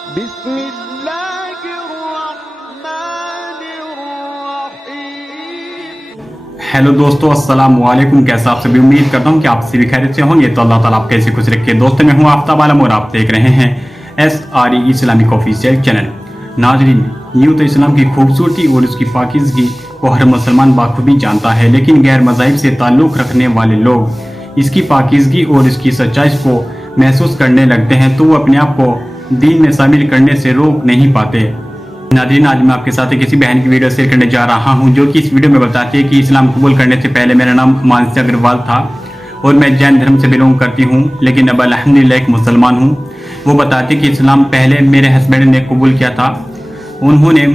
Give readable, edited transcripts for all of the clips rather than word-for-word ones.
بسم اللہ الرحمن الرحیم۔ ہیلو دوستو، السلام علیکم۔ کیسا آپ سبھی؟ امید کرتا ہوں کہ آپ سبھی خیریت سے ہوں گے۔ تو اللہ تعالیٰ آپ کیسے خوش رکھے۔ دوستو، میں ہوں آفتاب عالم اور آپ دیکھ رہے ہیں SRE اسلامک آفیشیل چینل۔ ناظرین، یوں تو اسلام کی خوبصورتی اور اس کی پاکیزگی کو ہر مسلمان بخوبی جانتا ہے، لیکن غیر مذاہب سے تعلق رکھنے والے لوگ اس کی پاکیزگی اور اس کی سچائی کو محسوس کرنے لگتے ہیں تو وہ اپنے آپ کو دین میں شامل کرنے سے روک نہیں پاتے۔ ناظرین، آج میں آپ کے ساتھ کسی بہن کی ویڈیو شیئر کرنے جا رہا ہوں جو کہ اس ویڈیو میں بتاتی ہے کہ اسلام قبول کرنے سے پہلے میرا نام مانسی اگروال تھا اور میں جین دھرم سے بلونگ کرتی ہوں، لیکن اب الحمدللہ ایک مسلمان ہوں۔ وہ بتاتی کہ اسلام پہلے میرے ہسبینڈ نے قبول کیا تھا، انہوں نے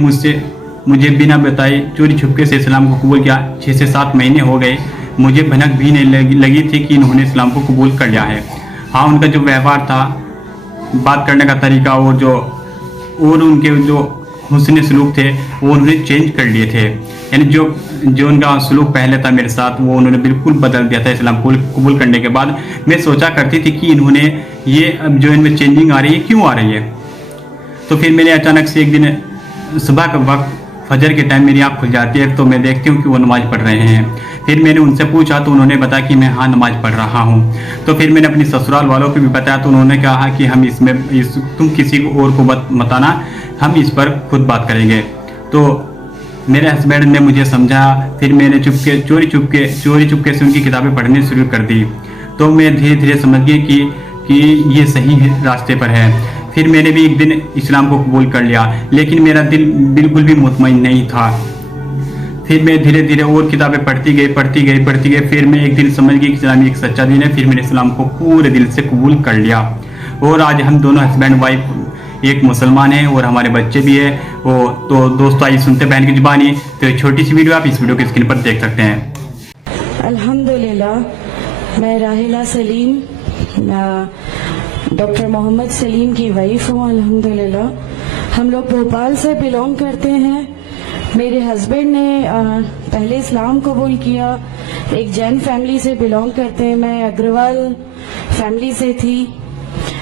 مجھے بنا بتائے چوری چھپکے سے اسلام کو قبول کیا۔ 6 سے 7 مہینے ہو گئے، مجھے بھنک بھی نہیں لگی تھی کہ انہوں نے اسلام کو قبول کر لیا ہے۔ ہاں، ان کا جو ویوہار تھا، بات کرنے کا طریقہ اور ان کے جو حسن سلوک تھے وہ انہوں نے چینج کر لیے تھے، یعنی جو ان کا سلوک پہلے تھا میرے ساتھ وہ انہوں نے بالکل بدل دیا تھا اسلام قبول کرنے کے بعد۔ میں سوچا کرتی تھی کہ انہوں نے یہ اب جو ان میں چینجنگ آ رہی ہے کیوں آ رہی ہے۔ تو پھر میں نے اچانک سے ایک دن صبح کا وقت فجر کے ٹائم میری آنکھ کھل جاتی ہے تو میں دیکھتی ہوں کہ وہ نماز پڑھ رہے ہیں۔ پھر میں نے ان سے پوچھا تو انہوں نے بتایا کہ میں ہاں نماز پڑھ رہا ہوں۔ تو پھر میں نے اپنی سسرال والوں کو بھی بتایا تو انہوں نے کہا کہ ہم تم کسی اور کو مت آنا، ہم اس پر خود بات کریں گے۔ تو میرے ہسبینڈ نے مجھے سمجھا، پھر میں نے چوری چپکے سے ان کی کتابیں پڑھنی شروع کر دی۔ تو میں دھیرے دھیرے سمجھ گئی کہ یہ صحیح راستے پر ہے۔ پھر میں نے بھی ایک دن اسلام کو قبول کر لیا، لیکن میرا دل بالکل بھی مطمئن نہیں تھا۔ پھر میں دھیرے دھیرے اور کتابیں پڑھتی گئی۔ پھر میں ایک دن سمجھ گئی کہ اسلام ایک سچا دین ہے۔ پھر میں نے اسلام کو پورے دل سے قبول کر لیا اور آج ہم دونوں ہسبینڈ وائف ایک مسلمان ہیں اور ہمارے بچے بھی ہیں۔ تو دوستو، آئیے سنتے بہن کی زبانی۔ تو ایک چھوٹی سی ویڈیو آپ اس ویڈیو کے اسکرین پر دیکھ سکتے ہیں۔ الحمدللہ، میں راحلہ سلیم ڈاکٹر محمد سلیم کی وائف ہوں۔ الحمدللہ ہم لوگ بھوپال سے بلونگ کرتے ہیں۔ میرے ہسبینڈ نے پہلے اسلام قبول کیا، ایک جین فیملی سے بلونگ کرتے ہیں۔ میں اگروال فیملی سے تھی،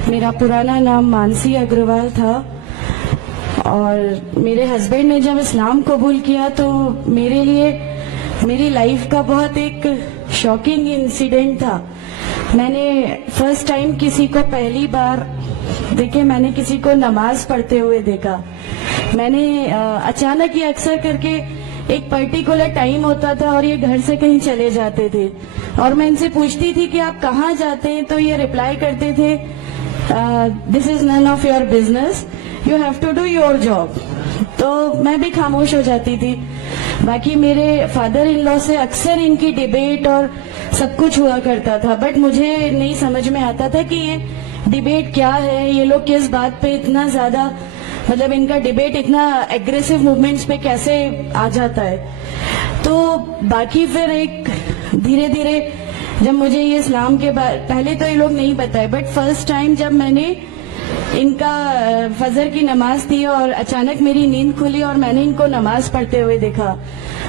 میرا پرانا نام مانسی اگروال تھا۔ اور میرے ہسبینڈ نے جب اسلام قبول کیا تو میرے لیے میری لائف کا بہت ایک شاکنگ انسیڈنٹ تھا۔ میں نے فرسٹ ٹائم کسی کو پہلی بار میں نے کسی کو نماز پڑھتے ہوئے دیکھا۔ میں نے اچانک یہ اکثر کر کے ایک پرٹیکولر ٹائم ہوتا تھا اور یہ گھر سے کہیں چلے جاتے تھے اور میں ان سے پوچھتی تھی کہ آپ کہاں جاتے ہیں تو یہ ریپلائی کرتے تھے this is none of your business, you have to do your job. تو میں بھی خاموش ہو جاتی تھی۔ باقی میرے فادر ان لا سے اکثر ان کی ڈیبیٹ اور سب کچھ ہوا کرتا تھا، بٹ مجھے نہیں سمجھ میں آتا تھا کہ یہ ڈیبیٹ کیا ہے، یہ لوگ کس بات پہ اتنا زیادہ ان کا ڈیبیٹ اتنا ایگریسو موومنٹس پہ کیسے آ جاتا ہے۔ تو باقی پھر ایک دھیرے دھیرے جب مجھے یہ اسلام کے پہلے تو یہ لوگ نہیں بتائے، بٹ فرسٹ ٹائم جب میں نے ان کا فجر کی نماز تھی اور اچانک میری نیند کھلی اور میں نے ان کو نماز پڑھتے ہوئے دیکھا،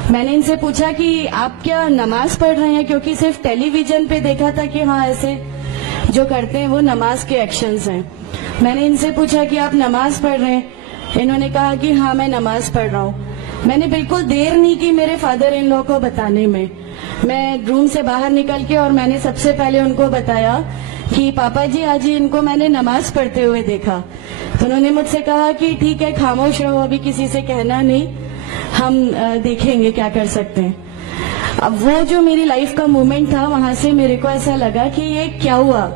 میں نے ان سے پوچھا کہ آپ کیا نماز پڑھ رہے ہیں، کیونکہ صرف ٹیلی ویژن پہ دیکھا تھا کہ ہاں ایسے جو کرتے ہیں وہ نماز کے ایکشنز ہیں۔ میں نے ان سے پوچھا کہ آپ نماز پڑھ رہے ہیں، انہوں نے کہا کہ ہاں میں نماز پڑھ رہا ہوں۔ میں نے بالکل دیر نہیں کی میرے فادر ان لوگ کو بتانے میں۔ میں روم سے باہر نکل کے اور میں نے سب سے پہلے ان کو بتایا کہ پاپا جی آج ان کو میں نے نماز پڑھتے ہوئے دیکھا۔ تو انہوں نے مجھ سے کہا کہ ٹھیک ہے، خاموش رہو، ابھی کسی سے کہنا نہیں، ہم دیکھیں گے کیا کر سکتے ہیں۔ اب وہ جو میری لائف کا مومنٹ تھا، وہاں سے میرے کو ایسا لگا کہ یہ کیا ہوا،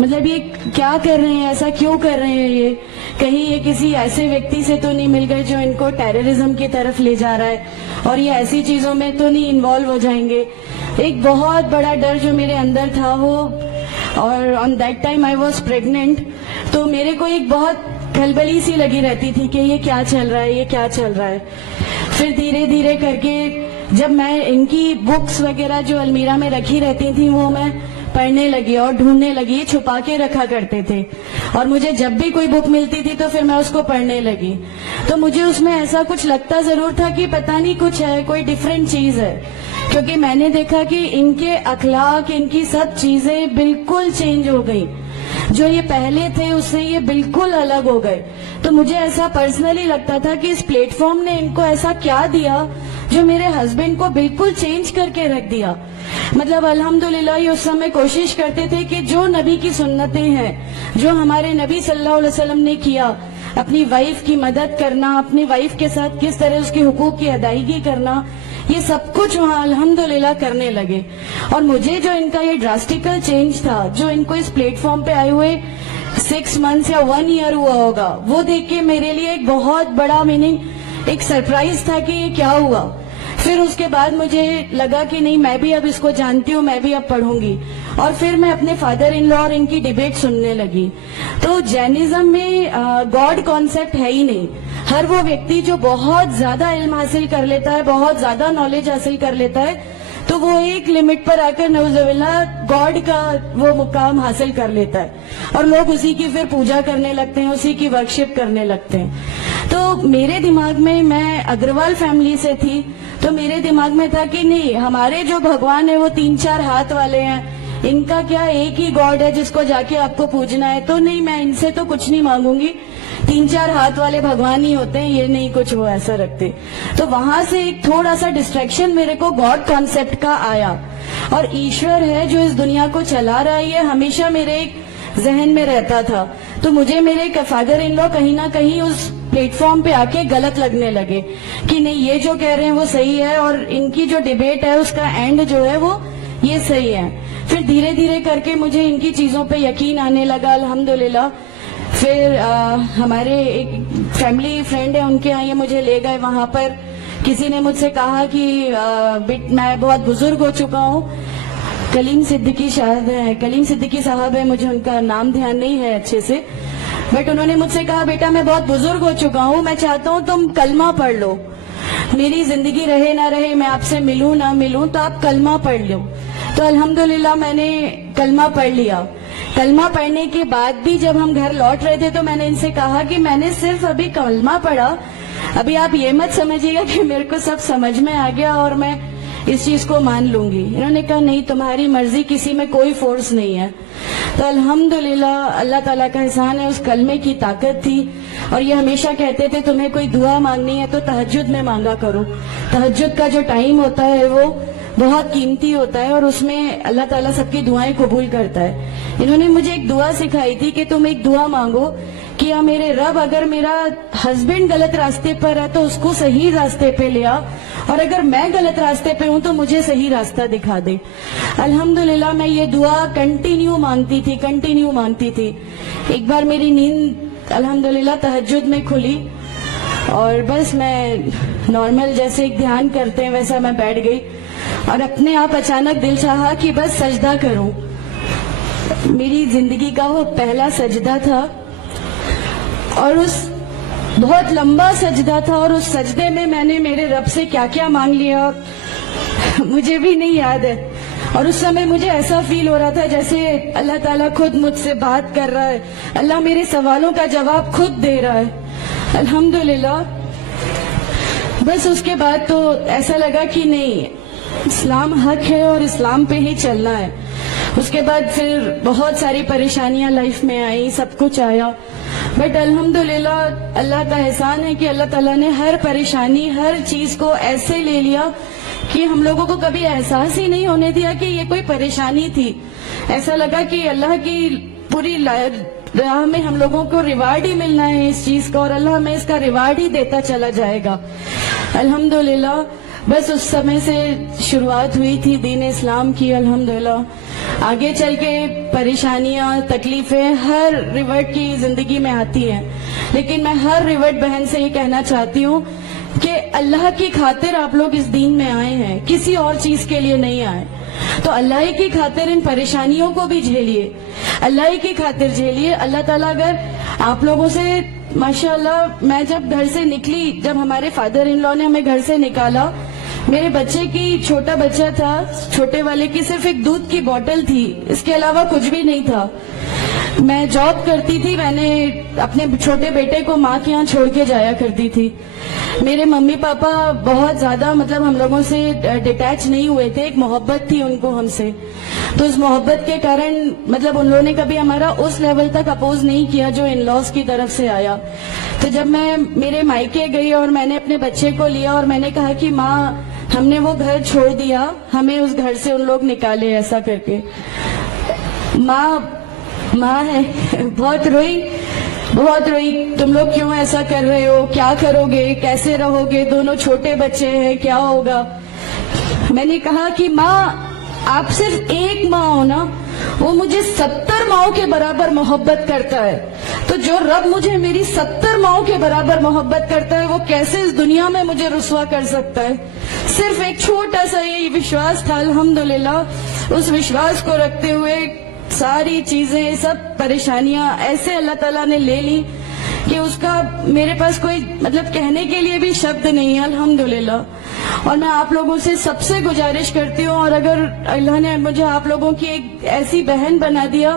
یہ کیا کر رہے ہیں، ایسا کیوں کر رہے ہیں، یہ کہیں یہ کسی ایسے ویکتی سے تو نہیں مل گئے جو ان کو ٹیررزم کی طرف لے جا رہا ہے اور یہ ایسی چیزوں میں تو نہیں انوالو ہو جائیں گے۔ ایک بہت بڑا ڈر جو میرے اندر تھا وہ، اور on that time I was pregnant, تو میرے کو ایک بہت کھلبلی سی لگی رہتی تھی کہ یہ کیا چل رہا ہے، یہ کیا چل رہا ہے۔ پھر دھیرے دھیرے کر کے جب میں ان کی بکس وغیرہ جو المیرا میں رکھی رہتی تھیں وہ میں پڑھنے لگی اور ڈھونڈنے لگی، چھپا کے رکھا کرتے تھے اور مجھے جب بھی کوئی بک ملتی تھی تو پھر میں اس کو پڑھنے لگی۔ تو مجھے اس میں ایسا کچھ لگتا ضرور تھا کہ پتہ نہیں کچھ ہے، کوئی ڈیفرنٹ چیز ہے، کیونکہ میں نے دیکھا کہ ان کے اخلاق، ان کی سب چیزیں بالکل چینج ہو گئی۔ جو یہ پہلے تھے اس سے یہ بالکل الگ ہو گئے. تو مجھے ایسا پرسنلی لگتا تھا کہ اس پلیٹ فارم نے ان کو ایسا کیا دیا جو میرے ہسبینڈ کو بالکل چینج کر کے رکھ دیا. مطلب الحمدللہ یہ اس سمے کوشش کرتے تھے کہ جو نبی کی سنتیں ہیں، جو ہمارے نبی صلی اللہ علیہ وسلم نے کیا، اپنی وائف کی مدد کرنا، اپنی وائف کے ساتھ کس طرح اس کے حقوق کی ادائیگی کرنا، یہ سب کچھ وہاں الحمدللہ کرنے لگے. اور مجھے جو ان کا یہ ڈراسٹیکل چینج تھا، جو ان کو اس پلیٹ فارم پہ آئے ہوئے 6 months یا 1 year ہوا ہوگا، وہ دیکھ کے میرے لیے ایک بہت بڑا ایک سرپرائز تھا کہ یہ کیا ہوا. پھر اس کے بعد مجھے لگا کہ نہیں، میں بھی اب اس کو جانتی ہوں، میں بھی اب پڑھوں گی. اور پھر میں اپنے فادر ان لا اور ان کی ڈیبیٹ سننے لگی. تو جینزم میں گاڈ کانسیپٹ ہے ہی نہیں. ہر وہ ویکتی جو بہت زیادہ علم حاصل کر لیتا ہے، بہت زیادہ نالج حاصل کر لیتا ہے، تو وہ ایک لمٹ پر آ کر نعوذ باللہ گاڈ کا وہ مقام حاصل کر لیتا ہے، اور لوگ اسی کی پھر پوجا کرنے لگتے ہیں، اسی کی ورشپ کرنے لگتے ہیں. تو میرے دماغ میں اگروال فیملی سے تھی، تو میرے دماغ میں تھا کہ نہیں، ہمارے جو بھگوان ہیں وہ 3-4 ہاتھ والے ہیں، ان کا کیا ایک ہی گاڈ ہے جس کو جا کے آپ کو پوجنا ہے. تو نہیں، میں ان سے تو کچھ نہیں مانگوں گی، 3-4 ہاتھ والے بھگوان ہی ہوتے ہیں، یہ نہیں کچھ وہ ایسا رکھتے. تو وہاں سے ایک تھوڑا سا ڈسٹریکشن میرے کو گاڈ کانسیپٹ کا آیا. اور ایشور ہے جو اس دنیا کو چلا رہا ہے، یہ ہمیشہ میرے ایک ذہن میں رہتا تھا. تو مجھے میرے فادر ان لا کہیں نہ کہیں اس پلیٹ فارم پہ آ کے غلط لگنے لگے کہ نہیں، یہ جو کہہ رہے ہیں وہ صحیح ہے، اور ان کی جو ڈیبیٹ ہے اس کا اینڈ جو ہے وہ یہ صحیح ہے. پھر دھیرے دھیرے کر کے مجھے ان کی چیزوں پہ یقین آنے لگا الحمدللہ. پھر ہمارے ایک فیملی فرینڈ ہے، ان کے یہاں یہ مجھے لے گئے. وہاں پر کسی نے مجھ سے کہا کہ میں بہت بزرگ ہو چکا ہوں، کلیم صدیقی صاحب ہے، مجھے ان کا نام دھیان نہیں ہے اچھے سے، بٹ انہوں نے مجھ سے کہا بیٹا میں بہت بزرگ ہو چکا ہوں، میں چاہتا ہوں تم کلمہ پڑھ لو، میری زندگی رہے نہ رہے، میں آپ سے ملوں نہ ملوں، تو آپ کلمہ پڑھ لو. تو الحمدللہ میں نے کلمہ پڑھ لیا. کلمہ پڑھنے کے بعد بھی جب ہم گھر لوٹ رہے تھے تو میں نے ان سے کہا کہ میں نے صرف ابھی کلمہ پڑھا، ابھی آپ یہ مت سمجھیے گا کہ میرے کو سب سمجھ میں آ گیا اور میں اس چیز کو مان لوں گی. انہوں نے کہا نہیں، تمہاری مرضی، کسی میں کوئی فورس نہیں ہے. تو الحمدللہ اللہ تعالیٰ کا احسان ہے، اس کلمے کی طاقت تھی. اور یہ ہمیشہ کہتے تھے تمہیں کوئی دعا مانگنی ہے تو تہجد میں مانگا کرو. تہجد کا جو ٹائم ہوتا ہے وہ بہت قیمتی ہوتا ہے، اور اس میں اللہ تعالیٰ سب کی دعائیں قبول کرتا ہے. انہوں نے مجھے ایک دعا سکھائی تھی کہ تم ایک دعا مانگو کہ یا میرے رب، اگر میرا ہسبینڈ غلط راستے پر ہے تو اس کو صحیح راستے پہ لیا، اور اگر میں غلط راستے پہ ہوں تو مجھے صحیح راستہ دکھا دے. الحمدللہ میں یہ دعا کنٹینیو مانگتی تھی. ایک بار میری نیند الحمدللہ تہجد میں کھلی، اور بس میں نارمل جیسے ایک دھیان کرتے ہیں ویسا میں بیٹھ گئی، اور اپنے آپ اچانک دل چاہا کہ بس سجدہ کروں. میری زندگی کا وہ پہلا سجدہ تھا، اور اس بہت لمبا سجدہ تھا، اور اس سجدے میں نے میرے رب سے کیا کیا مانگ لیا مجھے بھی نہیں یاد ہے. اور اس سمے مجھے ایسا فیل ہو رہا تھا جیسے اللہ تعالیٰ خود مجھ سے بات کر رہا ہے، اللہ میرے سوالوں کا جواب خود دے رہا ہے. الحمدللہ. بس اس کے بعد تو ایسا لگا کہ نہیں، اسلام حق ہے اور اسلام پہ ہی چلنا ہے. اس کے بعد پھر بہت ساری پریشانیاں لائف میں آئی، سب کچھ آیا، بٹ الحمدللہ اللہ کا احسان ہے کہ اللہ تعالیٰ نے ہر پریشانی، ہر چیز کو ایسے لے لیا کہ ہم لوگوں کو کبھی احساس ہی نہیں ہونے دیا کہ یہ کوئی پریشانی تھی. ایسا لگا کہ اللہ کی پوری راہ میں ہم لوگوں کو ریوارڈ ہی ملنا ہے اس چیز کا، اور اللہ ہمیں اس کا ریوارڈ ہی دیتا چلا جائے گا. الحمدللہ. بس اس سمے سے شروعات ہوئی تھی دین اسلام کی. الحمدللہ آگے چل کے پریشانیاں، تکلیفیں ہر ریورٹ کی زندگی میں آتی ہیں، لیکن میں ہر ریورٹ بہن سے یہ کہنا چاہتی ہوں کہ اللہ کی خاطر آپ لوگ اس دین میں آئے ہیں، کسی اور چیز کے لیے نہیں آئے. تو اللہ ہی کی خاطر ان پریشانیوں کو بھی جھیلیے، اللہ ہی کی خاطر جھیلیے. اللہ تعالیٰ اگر آپ لوگوں سے ماشاءاللہ، میں جب گھر سے نکلی، جب ہمارے فادر ان لا نے ہمیں گھر سے نکالا، میرے بچے کی، چھوٹا بچہ تھا، چھوٹے والے کی صرف ایک دودھ کی بوتل تھی، اس کے علاوہ کچھ بھی نہیں تھا. میں جاب کرتی تھی, میں نے اپنے چھوٹے بیٹے کو ماں کے یہاں چھوڑ کے جایا کرتی تھی. میرے ممی پاپا بہت زیادہ ہم لوگوں سے ڈیٹیچ نہیں ہوئے تھے, ایک محبت تھی ان کو ہم سے, تو اس محبت کے کارن ان لوگوں نے کبھی ہمارا اس لیول تک اپوز نہیں کیا جو ان لاز کی طرف سے آیا. تو جب میں میرے مائکے گئی اور میں نے اپنے بچے کو لیا اور میں نے کہا کہ ماں ہم نے وہ گھر چھوڑ دیا, ہمیں اس گھر سے ان لوگ نکالے, ایسا کر کے ماں ہے, بہت روئی, تم لوگ کیوں ایسا کر رہے ہو, کیا کرو گے, کیسے رہو گے, دونوں چھوٹے بچے ہیں, کیا ہوگا. میں نے کہا کہ ماں آپ صرف ایک ماں ہو نا, وہ مجھے 70 ماؤں کے برابر محبت کرتا ہے, تو جو رب مجھے میری 70 ماؤں کے برابر محبت کرتا ہے وہ کیسے اس دنیا میں مجھے رسوا کر سکتا ہے. صرف ایک چھوٹا سا یہ وشواس تھا, الحمدللہ اس وشواس کو رکھتے ہوئے ساری چیزیں, سب پریشانیاں ایسے اللہ تعالیٰ نے لے لی کہ اس کا میرے پاس کوئی کہنے کے لیے بھی شبد نہیں ہے, الحمدللہ. اور میں آپ لوگوں سے سب سے گزارش کرتی ہوں, اور اگر اللہ نے مجھے آپ لوگوں کی ایک ایسی بہن بنا دیا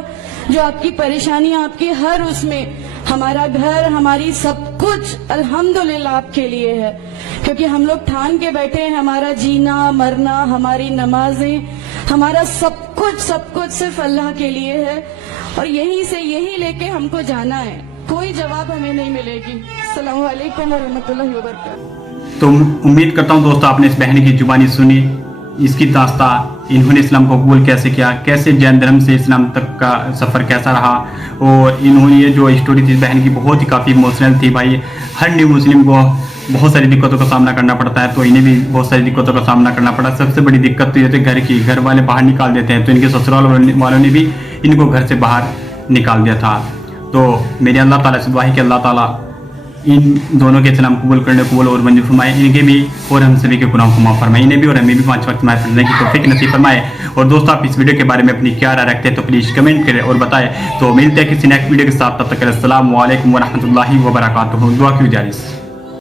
جو آپ کی پریشانیاں, آپ کی ہر اس میں, ہمارا گھر, ہماری سب کچھ الحمدللہ آپ کے لیے ہے, کیونکہ ہم لوگ ٹھان کے بیٹھے ہیں ہمارا جینا مرنا, ہماری نمازیں, ہمارا سب کچھ صرف اللہ کے لیے ہے, اور یہی لے کے ہم کو جانا ہے, کوئی جواب ہمیں نہیں ملے گی. السلام علیکم ورحمۃ اللہ وبرکاتہ. تو امید کرتا ہوں دوستو آپ نے اس بہن کی زبانی سنی, اس کی داستان, انہوں نے اسلام کو قبول کیسے کیا, کیسے جین دھرم سے اسلام تک کا سفر کیسا رہا, اور انہوں نے یہ جو اسٹوری تھی بہن کی بہت ہی کافی ایموشنل تھی. بھائی ہر نیو مسلم کو بہت ساری دقتوں کا سامنا کرنا پڑتا ہے, تو انہیں بھی بہت ساری دقتوں کا سامنا کرنا پڑا. سب سے بڑی دقت تو یہ تھی گھر کی, گھر والے باہر نکال دیتے ہیں, تو ان کے سسرال والوں نے بھی ان کو گھر سے باہر نکال دیا تھا. تو میری اللہ تعالیٰ سے دعا ہے کہ اللہ تعالیٰ ان دونوں کے اسلام قبول اور منظور فرمائے, ان کے بھی اور ہم سبھی کے گناہوں کو معاف فرمائے, انہیں بھی اور ہمیں بھی 5 وقت نماز پڑھنے کی توفیق نصیب فرمائے. اور دوستو آپ اس ویڈیو کے بارے میں اپنی کیا رائے رکھتے ہیں تو پلیز کمنٹ کریں اور بتائیں. تو ملتے ہیں کسی نیکسٹ ویڈیو کے ساتھ, تب تک السلام علیکم ورحمۃ اللہ وبرکاتہ. دعا کی گزارش.